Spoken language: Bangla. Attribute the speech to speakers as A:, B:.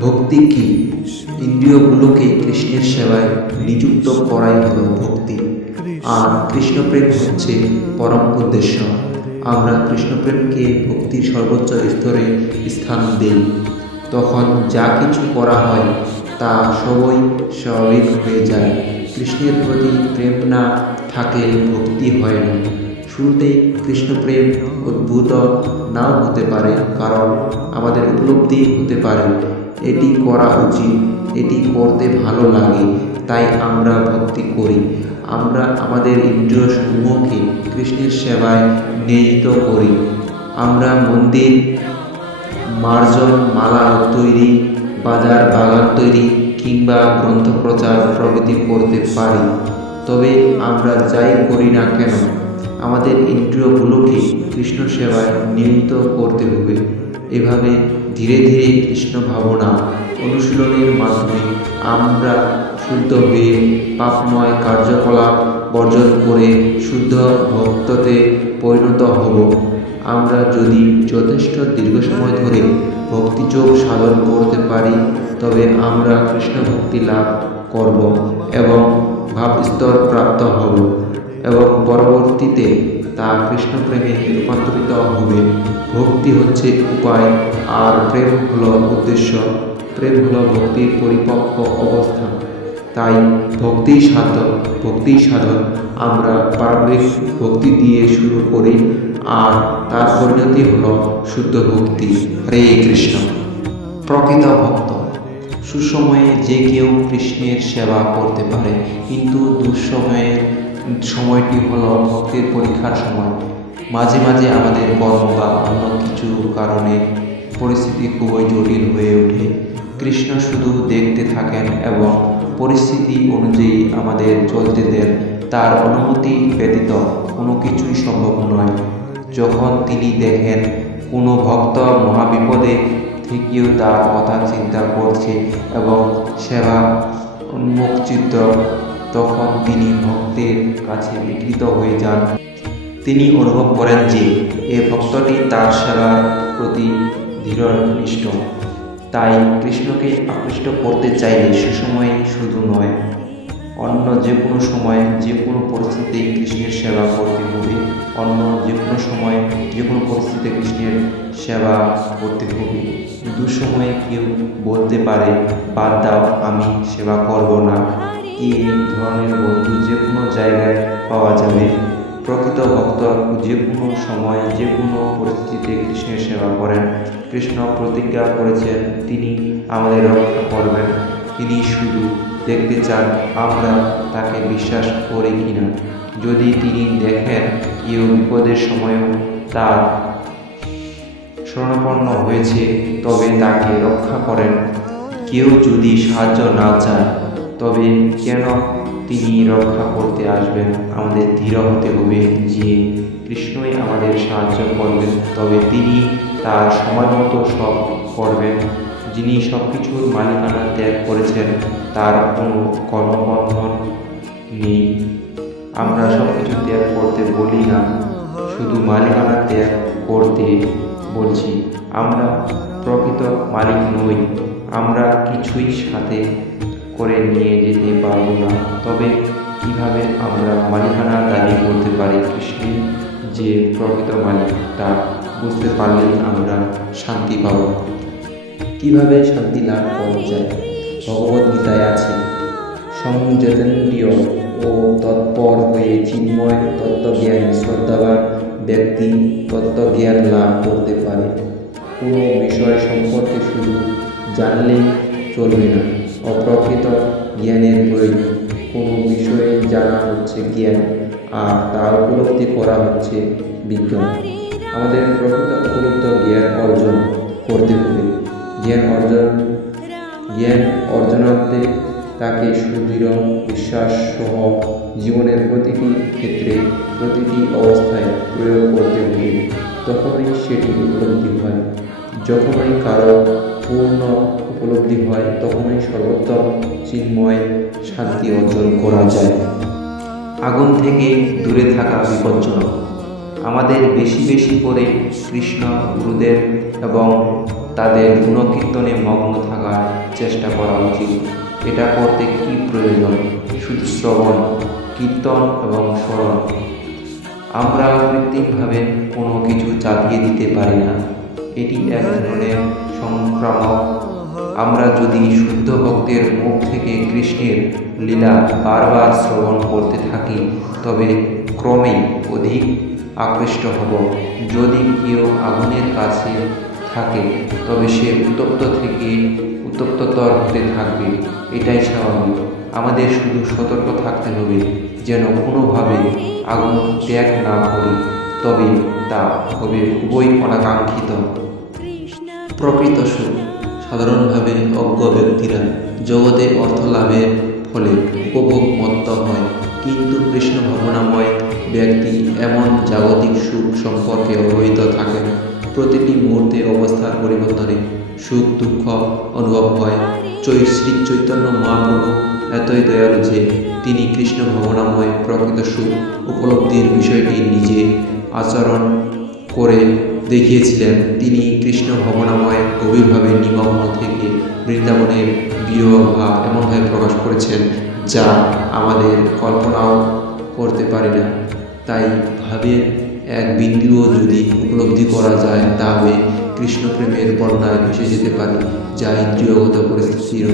A: ভক্তি কি? ইন্দ্রিয়গুলোকে কৃষ্ণের সেবায় নিযুক্ত করাই হলো ভক্তি। আর কৃষ্ণপ্রেম হচ্ছে পরম উদ্দেশ্য। আমরা কৃষ্ণপ্রেমকে ভক্তির সর্বোচ্চ স্তরে স্থান দেই। তখন যা কিছু করা হয়, তা সবই স্বাভাবিক হয়ে যায়। কৃষ্ণের প্রতি প্রেম না থাকে ভক্তি হয় না। শুরুতে কৃষ্ণপ্রেম উদ্ভূত নাও হতে পারে, কারণ আমাদের উপলব্ধি হতে পারে। এটি করা উচিত, এটি করতে ভালো লাগে, তাই আমরা ভক্তি করি। আমরা আমাদের ইন্দ্রিয় সমূহকে কৃষ্ণের সেবায় নিয়োজিত করি। আমরা মন্দির, মার্জন মালা তৈরি, বাজার বাগান তৈরি কিংবা গ্রন্থ প্রচার প্রভৃতি করতে পারি। তবে আমরা যাই করি না কেন, আমাদের ইন্দ্রিয়গুলোকে কৃষ্ণ সেবায় নিয়মিত করতে হবে। এভাবে ধীরে ধীরে কৃষ্ণ ভাবনা অনুশীলনের মাধ্যমে আমরা শুদ্ধ হয়ে পাপময় কার্যকলাপ বর্জন করে শুদ্ধ ভক্ততে পরিণত হব। আমরা যদি যথেষ্ট দীর্ঘ সময় ধরে ভক্তিযোগ সাধন করতে পারি, তবে আমরা কৃষ্ণ ভক্তি লাভ করব এবং ভাবস্তর প্রাপ্ত হব এবং পরবর্তীতে তা কৃষ্ণ প্রেমে রূপান্তরিত হবে। ভক্তি হচ্ছে উপায়, আর প্রেম হলো উদ্দেশ্য। প্রেম হলো ভক্তির পরিপক্ক অবস্থা। তাই ভক্তি সাধন ভক্তি সাধন আমরা প্রারম্ভিক ভক্তি দিয়ে শুরু করি, আর তার পরিণতি হল শুদ্ধ ভক্তি। হরে কৃষ্ণ। প্রকৃত ভক্ত। সুসময়ে যে কেউ কৃষ্ণের সেবা করতে পারে, কিন্তু দুঃসময়ের সময়টি হলো ভক্তির পরীক্ষার সময়। মাঝে মাঝে আমাদের কর্ম বা অন্য কিছু কারণে পরিস্থিতি খুবই জটিল হয়ে ওঠে। কৃষ্ণ শুধু দেখতে থাকেন এবং পরিস্থিতি অনুযায়ী আমাদের চলতে দেন। তার অনুমতি ব্যতীত কোনো কিছুই সম্ভব নয়। যখন তিনি দেখেন কোনো ভক্ত মহাবিপদে থেকেও তার কথা চিন্তা করছে এবং সেবা উন্মুখ চিত্ত তখন তিনি ভক্তের কাছে বিকৃত হয়ে যান। তিনি অনুভব করেন যে, এ ভক্তটি তার সেবার প্রতি দৃঢ়নিষ্ঠ। তাই কৃষ্ণকে আকৃষ্ট করতে চাইলে সুসময়ে শুধু নয়, অন্য যে কোনো সময় যে কোনো পরিস্থিতিতে কৃষ্ণের সেবা করতে হবে, অন্য যে কোনো সময় যে কোনো পরিস্থিতিতে কৃষ্ণের সেবা করতে হবে। দুঃসময়ে কেউ বলতে পারে, বাদ দাও, আমি সেবা করব না। এই ধরনের বন্ধু যে কোনো জায়গায় পাওয়া যাবে? প্রকৃত ভক্ত যে কোনো সময় যে কোনো পরিস্থিতিতে কৃষ্ণের সেবা করেন। কৃষ্ণ প্রতিজ্ঞা করেছেন, তিনি আমাদের রক্ষা করবেন। তিনি শুধু দেখতে চান আমরা তাকে বিশ্বাস করি কিনা। যদি তিনি দেখেন কেউ বিপদের সময়ও তার শরণাপন্ন হয়েছে, তবে তাকে রক্ষা করেন। কেউ যদি সাহায্য না চায় তবে কেন তিনি রক্ষা করতে আসবেন? আমাদের ধীর হতে হবে যে কৃষ্ণই আমাদের সাহায্য করবেন। তবে তিনি তার সময় মতো সব করবেন। যিনি সব কিছুর মালিকানা ত্যাগ করেছেন, তার কোনো কর্মবন্ধন নেই। আমরা সব কিছু ত্যাগ করতে বলি না, শুধু মালিকানা ত্যাগ করতে বলছি। আমরা প্রকৃত মালিক নই, আমরা কিছুই সাথে করে নিয়ে যেতে পারব না। তবে কীভাবে আমরা মালিকানা দাবি করতে পারি কৃষ্ণের যে প্রকৃত মালিক, তা বুঝতে পারলেই আমরা শান্তি পাব। কীভাবে শান্তি লাভ করা যায়? ভগবদ গীতায় আছে সংযতেন্দ্রিয় ও তৎপর হয়ে চিন্ময় তত্ত্বজ্ঞান শ্রদ্ধাবান ব্যক্তি তত্ত্বজ্ঞান লাভ করতে পারে। কোনো বিষয় সম্পর্কে শুধু জানলেই চলবে না। অপ্রকৃত জ্ঞানের প্রয়োজন কোনো বিষয়ে জানা হচ্ছে জ্ঞান, আর তা উপলব্ধি করা হচ্ছে বিজ্ঞান। আমাদের প্রকৃত উপলব্ধ জ্ঞান অর্জন করতে হবে। জ্ঞান অর্জন, জ্ঞান অর্জনার্থে তাকে সুদৃঢ় বিশ্বাস সহ জীবনের প্রতিটি ক্ষেত্রে, প্রতিটি অবস্থায় প্রয়োগ করতে হবে। তখনই সেটি উপলব্ধি হয়। যখনই কারও পূর্ণ উপলব্ধি হয়, তখনই সর্বোত্তম চিন্ময় শান্তি অর্জন করা যায়। আগুন থেকে দূরে থাকা বিপজ্জনক। আমাদের বেশি বেশি করে কৃষ্ণ, গুরুদেব এবং তাদের গুণকীর্তনে মগ্ন থাকার চেষ্টা করা উচিত। এটা করতে কি প্রয়োজন? শুধু শ্রবণ, কীর্তন এবং স্মরণ। আমরা কৃত্রিমভাবে কোনো কিছু চাপিয়ে দিতে পারি না। এটি এক ধরনের সংক্রামক আমরা যদি শুদ্ধ ভক্তের মুখ থেকে কৃষ্ণের লীলা বারবার শ্রবণ করতে থাকি, তবে ক্রমেই অধিক আকৃষ্ট হব। যদি কেউ আগুনের কাছে থাকে, তবে সে উত্তপ্ত থেকে উত্তপ্ততর হতে থাকবে। এটাই স্বাভাবিক। আমাদের শুধু সতর্ক থাকতে হবে, যেন কোনোভাবে আগুন ত্যাগ না করি, তবে তা হবে খুবই অনাকাঙ্ক্ষিত। প্রকৃত সুখ। সাধারণভাবে অজ্ঞ ব্যক্তিরা জগতে অর্থ লাভের ফলে উপভোগ মত্ত হয়। কিন্তু কৃষ্ণ ভাবনাময় ব্যক্তি এমন জাগতিক সুখ সম্পর্কে অবহিত থাকেন প্রতিটি মুহূর্তে অবস্থার পরিবর্তনে সুখ দুঃখ অনুভব হয়। চৈ শ্রী চৈতন্য মহাপ্রভু এতই দয়ালু যে তিনি কৃষ্ণ ভাবনাময় প্রকৃত সুখ উপলব্ধির বিষয়টি নিজে আচরণ করে দেখিয়েছিলেন। তিনি কৃষ্ণ ভবনাময় গভীরভাবে নিমগ্ন থেকে বৃন্দাবনের বিরহ ভাব এমনভাবে প্রকাশ করেছেন, যা আমাদের কল্পনাও করতে পারি না। তাই ভাবের এক বিন্দুও যদি উপলব্ধি করা যায়, তাহলে কৃষ্ণপ্রেমের বন্যায় ভেসে যেতে পারে, যা ইন্দ্রিয়গত পরিস্থিতির